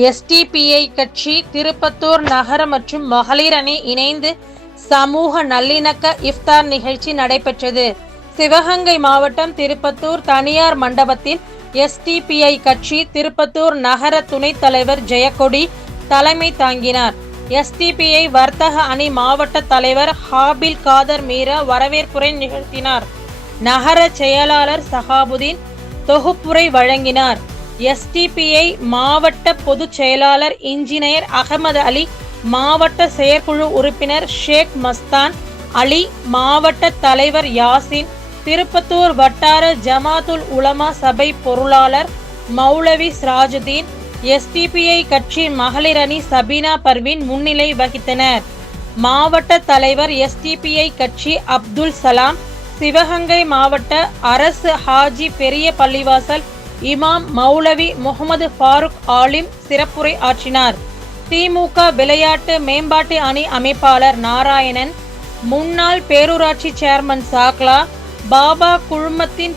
எஸ்.டி.பி.ஐ கட்சி திருப்பத்தூர் நகர மற்றும் மகளிர் அணி இணைந்து சமூக நல்லிணக்க இஃப்தார் நிகழ்ச்சி நடைபெற்றது. சிவகங்கை மாவட்டம் திருப்பத்தூர் தனியார் மண்டபத்தில் எஸ்.டி.பி.ஐ கட்சி திருப்பத்தூர் நகர துணைத் தலைவர் ஜெயக்கொடி தலைமை தாங்கினார். எஸ்.டி.பி.ஐ வர்த்தக அணி மாவட்ட தலைவர் ஹாபில் காதர் மீரா வரவேற்புரை நிகழ்த்தினார். நகர செயலாளர் சகாபுதீன் தொகுப்புரை வழங்கினார். எஸ்.டி.பி.ஐ மாவட்ட பொதுச் செயலாளர் இன்ஜினியர் அகமது அலி, மாவட்ட செயற்குழு உறுப்பினர் ஷேக் மஸ்தான் அலி, மாவட்ட தலைவர் யாசின், திருப்பத்தூர் வட்டார ஜமாத்துல் உலமா சபை பொருளாளர் மௌலவி சிராஜுதீன், எஸ்.டி.பி.ஐ கட்சி மகளிர் அணி சபீனா பர்வீன் முன்னிலை வகித்தனர். மாவட்ட தலைவர் எஸ்.டி.பி.ஐ கட்சி அப்துல் சலாம், சிவகங்கை மாவட்ட அரசு ஹாஜி பெரிய பள்ளிவாசல் இமாம் மௌலவி முகமது ஃபாரூக் ஆலிம் சிறப்புரை ஆற்றினார். திமுக விளையாட்டு மேம்பாட்டு அணி அமைப்பாளர் நாராயணன், முன்னாள் பேரூராட்சி சேர்மன் சாக்லா, பாபா குழுமத்தின்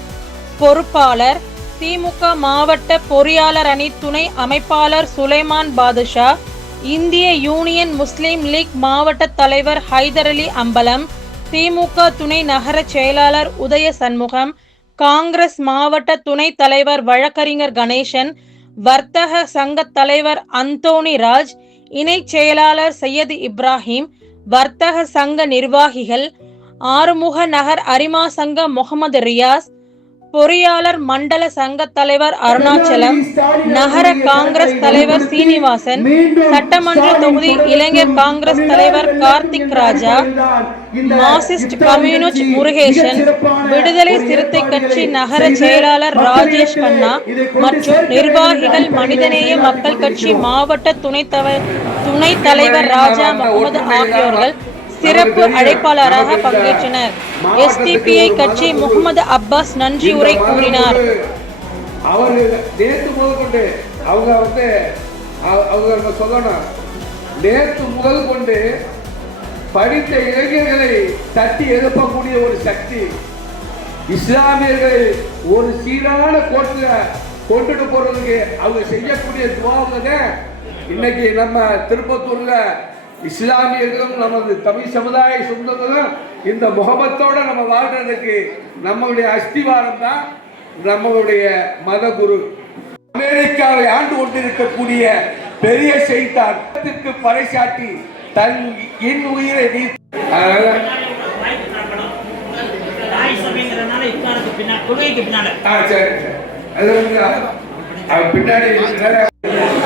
பொறுப்பாளர், திமுக மாவட்ட பொறியாளர் அணி துணை அமைப்பாளர் சுலைமான் பாதுஷா, இந்திய யூனியன் முஸ்லீம் லீக் மாவட்ட தலைவர் ஹைதர் அலி அம்பலம், திமுக துணை நகர செயலாளர் உதய சண்முகம், காங்கிரஸ் மாவட்ட துணைத் தலைவர் வழக்கறிஞர் கணேசன், வர்த்தக சங்க தலைவர் அந்தோணி ராஜ், இணை செயலாளர் சையது இப்ராஹிம், வர்த்தக சங்க நிர்வாகிகள், ஆறுமுக நகர் அரிமா சங்க முகமது ரியாஸ், பொறியாளர் மண்டல சங்க தலைவர் அருணாச்சலம், நகர காங்கிரஸ் தலைவர் சீனிவாசன், சட்டமன்ற தொகுதி இளைஞர் காங்கிரஸ் தலைவர் கார்த்திக் ராஜா, மார்க்சிஸ்ட் கம்யூனிஸ்ட் முருகேசன், விடுதலை சிறுத்தை கட்சி நகர செயலாளர் ராஜேஷ் கண்ணா மற்றும் நிர்வாகிகள், மனிதநேய மக்கள் கட்சி மாவட்ட துணைத் தலைவர் ராஜா முகமது ஆகியோர்கள் சிறப்பு அழைப்பாளராக பங்கேற்றனர். எஸ்.டி.பி.ஐ கட்சி முகமது அப்பாஸ் நன்றி உரை கூறினார். நேற்று முதல் கொண்டு படித்த இளைஞர்களை தட்டி எழுப்பக்கூடிய ஒரு சக்தி, இஸ்லாமியர்களை ஒரு சீரான கோட்டில் கொண்டுட்டு போறதுக்கு அவங்க செய்யக்கூடிய துவாவுங்க இன்னைக்கு நம்ம திருப்பத்தூர்ல இஸ்லாமியர்களும் நமது தமிழ் சமுதாய சொந்தங்களும் இந்த முகமத்தோட நம்ம வாழ்றதுக்கு நம்மளுடைய அஸ்திவாரம் தான் நம்மளுடைய மத குரு. அமெரிக்காவை ஆண்டு கொண்டிருக்கக்கூடிய பெரிய செய்தாருக்கு பறைசாட்டி தன் என் உயிரை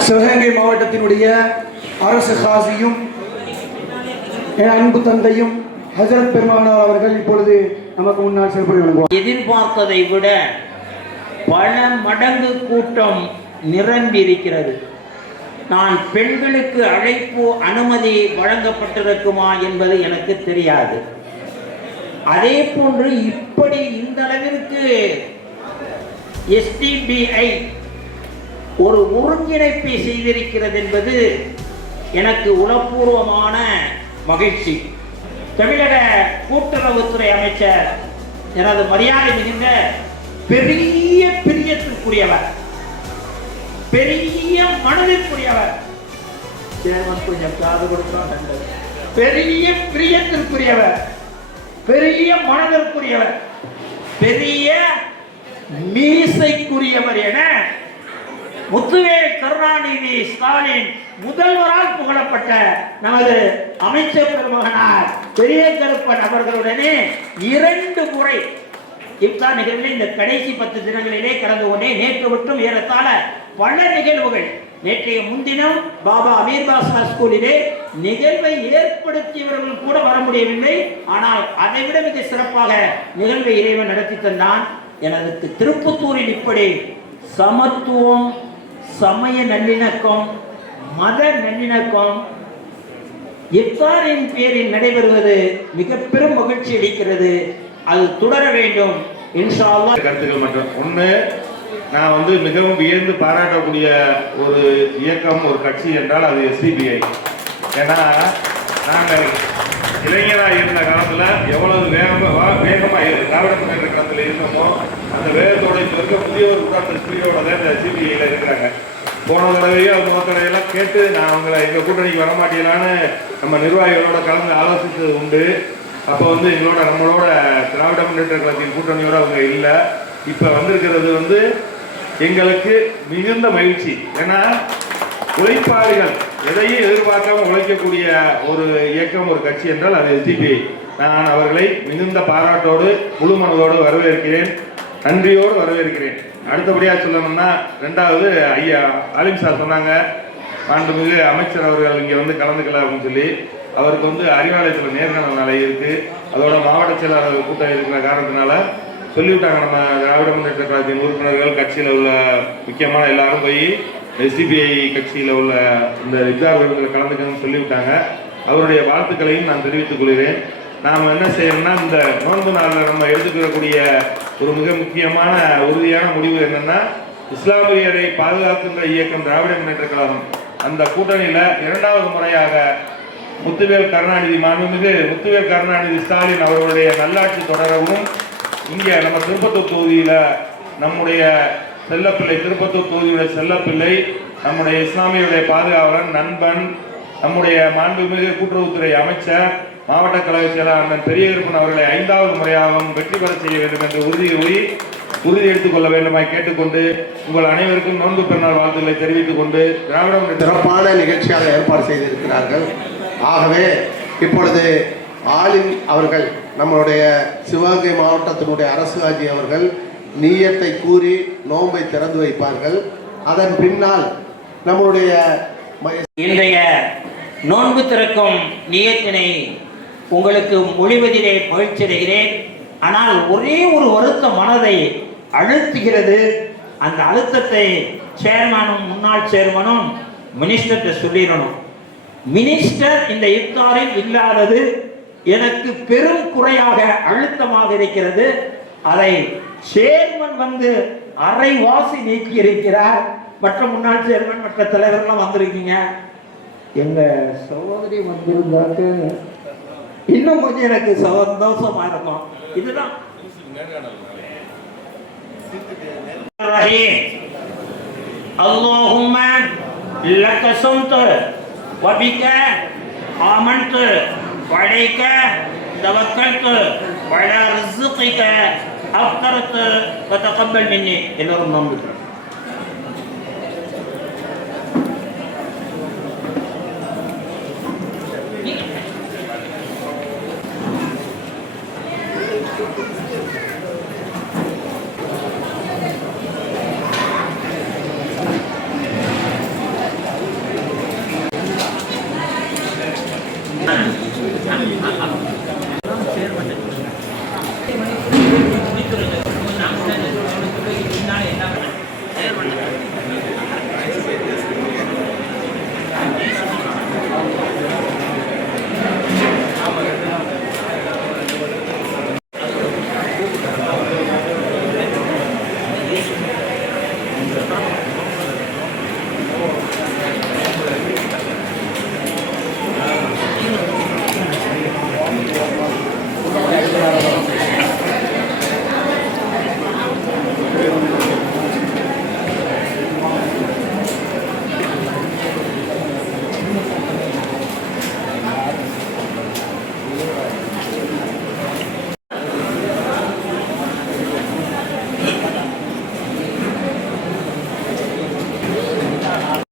சிவகங்கை மாவட்டத்தினுடைய அரசு காசியும் என் அன்பு தந்தையும் ஹஜரத் பெருமானார் அவர்கள் இப்பொழுது நமக்கு முன்னால் சிறப்புரை வழங்குவார். எதிர்பார்த்ததை விட பல மடங்கு கூட்டம் நிரம்பி இருக்கிறது. நான் பெண்களுக்கு அழைப்பு அனுமதி வழங்கப்பட்டிருக்குமா என்பது எனக்கு தெரியாது. அதே போன்று இப்படி இந்த அளவிற்கு எஸ்.டி.பி.ஐ ஒரு ஒருங்கிணைப்பை செய்திருக்கிறது என்பது எனக்கு உளப்பூர்வமான மகிழ்ச்சி. தமிழக கூட்டுறவுத்துறை அமைச்சர் எனது மரியாதை மிகுந்த பெரிய பிரியத்திற்குரியவர், பெரிய மனதிற்குரியவர், கொஞ்சம் காது கொடுக்கிறோம், பெரிய பிரியத்திற்குரியவர், பெரிய மனதிற்குரியவர், பெரிய மீசைக்குரியவர் என முத்துவேல் கருணாநிதி ஸ்டாலின் முதல்வரால் புகழப்பட்ட நமது அமைச்சர் பெருமகனார் பெரிய கருப்பன் அவர்களுடனே 2 முறை இஃப்தார் நிகழ்வில் இந்த கடைசி 10 தினங்களிலே கலந்து கொண்டே நேற்று விட்டும் ஏறத்தாழ பல நிகழ்வுகள். நேற்றைய முன்தினம் பாபா அமீர் பாஷா ஸ்கூலிலே நிகழ்வை ஏற்படுத்தியவர்கள் கூட வர முடியவில்லை. ஆனால் அதைவிட மிக சிறப்பாக நிகழ்வை இறைவன் நடத்தி தந்தான். எனது திருப்பத்தூரில் இப்படி சமத்துவம், சமய நல்லிணக்கம், மத நல்லிணக்கம் இஃப்தாரின் பேரில் நடைபெறுவது மிக பெரும் மகிழ்ச்சி அளிக்கிறது. அது தொடர வேண்டும் இன்ஷா அல்லாஹ். கருத்துக்கள் மற்றும் ஒன்று, நான் மிகவும் வியந்து பாராட்டக்கூடிய ஒரு இயக்கம், ஒரு கட்சி என்றால் அது எஸ்.டி.பி.ஐ. ஏன்னா நாங்கள் இளைஞராக இருந்த காலத்தில் எவ்வளவு வேகமாக திராவிட முன்னேற்ற காலத்தில் இருந்தோமோ அந்த வேகத்தோட இப்போ இருக்க புதிய ஒரு கூட்டாளர் ஸ்பீடோட தான் இந்த எஸ்.டி.பி.ஐல இருக்கிறாங்க. போன தடவையோ முதல் தடவையெல்லாம் கேட்டு நான் அவங்கள எங்கள் கூட்டணிக்கு வரமாட்டீங்களான்னு நம்ம நிர்வாகிகளோட கலந்து ஆலோசித்தது உண்டு. அப்போ வந்து நம்மளோட திராவிட முன்னேற்ற கழகத்தின் கூட்டணியோட அவங்க இல்லை. இப்போ வந்திருக்கிறது எங்களுக்கு மிகுந்த மகிழ்ச்சி. ஏன்னா உழைப்பாளிகள் எதையும் எதிர்பார்க்காம உழைக்கக்கூடிய ஒரு இயக்கம், ஒரு கட்சி என்றால் அது எஸ்டிபிஐ. நான் அவர்களை மிகுந்த பாராட்டோடு முழு மனதோடு வரவேற்கிறேன், நன்றியோடு வரவேற்கிறேன். அடுத்தபடியாக சொல்லணும்னா, ரெண்டாவது ஐயா ஆலிம் சார் சொன்னாங்க, மாண்புமிகு அமைச்சர் அவர்கள் இங்கே கலந்துக்கலாம் அப்படின்னு சொல்லி. அவருக்கு அறிவாலயத்தில் நேர்காணல் நாளை இருக்குது. அதோட மாவட்ட செயலாளர் கூட்டம் இருக்கிற காரணத்தினால சொல்லிவிட்டாங்க, நம்ம திராவிட முன்னேற்ற கழகத்தின் உறுப்பினர்கள் கட்சியில் உள்ள முக்கியமான எல்லாரும் போய் எஸ்டிபிஐ கட்சியில் உள்ள இந்த இப்தார் விருந்தில் கலந்துக்கணும்னு சொல்லிவிட்டாங்க. அவருடைய வாழ்த்துக்களையும் நான் தெரிவித்துக் கொள்கிறேன். நாம் என்ன செய்யணும்னா, இந்த நோன்பு நாளில் நம்ம எடுத்துக்கக்கூடிய ஒரு மிக முக்கியமான உறுதியான முடிவு என்னென்னா, இஸ்லாமியரை பாதுகாக்கின்ற இயக்கம் திராவிட முன்னேற்ற கழகம் அந்த கூட்டணியில் 2வது முறையாக முத்துவேல் கருணாநிதி, மாண்புமிகு முத்துவேல் கருணாநிதி ஸ்டாலின் அவர்களுடைய நல்லாட்சி தொடரவும், இங்கே நம்ம திருப்பத்தூர் தொகுதியில் நம்முடைய செல்லப்பிள்ளை, திருப்பத்தூர் தொகுதியுடைய செல்லப்பிள்ளை, நம்முடைய இஸ்லாமியுடைய பாதுகாவலன், நண்பன், நம்முடைய மாண்புமிகு கூட்டுறவுத்துறை அமைச்சர், மாவட்ட கழக செயலாளர் அண்ணன் பெரியகருப்பன் அவர்களை 5வது முறையாகவும் வெற்றி பெற செய்ய வேண்டும் என்று உறுதி எடுத்துக்கொள்ள வேண்டுமாய் கேட்டுக்கொண்டு, உங்கள் அனைவருக்கும் நோன்பு பெருநாள் வாழ்த்துக்களை தெரிவித்துக் கொண்டு, திராவிட சிறப்பான நிகழ்ச்சியாக ஏற்பாடு செய்திருக்கிறார்கள். ஆகவே இப்பொழுது ஆலிம் அவர்கள், நம்மளுடைய சிவகங்கை மாவட்டத்தினுடைய அரசு ஆட்சி அவர்கள் நீயத்தை கூறி நோன்பை திறந்து வைப்பார்கள். அதன் பின்னால் நம்முடைய இன்றைய நோன்பு திறக்கும் நீயத்தினை உங்களுக்கு மொழிவதிலே மகிழ்ச்சி அடைகிறேன். ஆனால் ஒரே ஒரு வருத்த மனதை அழுத்துகிறது. அந்த அழுத்தத்தை சேர்மனும் முன்னாள் சேர்மனும் மினிஸ்டர்கிட்ட சொல்லிடணும். மினிஸ்டர் இந்த இஃப்தாரில் இல்லாதது எனக்கு பெரும் குறையாக அழுத்தமாக இருக்கிறது. அதை சேர்மன் அரைவாசி நீக்கி இருக்கிறார். மற்ற முன்னாள் சேர்மன், மற்ற தலைவர்கள்லாம் வந்திருக்கீங்க. எங்க சகோதரி வந்திருந்தாக்க இன்னும் கொஞ்சம் எனக்கு சந்தோஷமா இருக்கும். இதுதான் اللهم لك صمت وبك آمنت وعليك توكلت وعلى رزقك أفطرت وتقبل مني.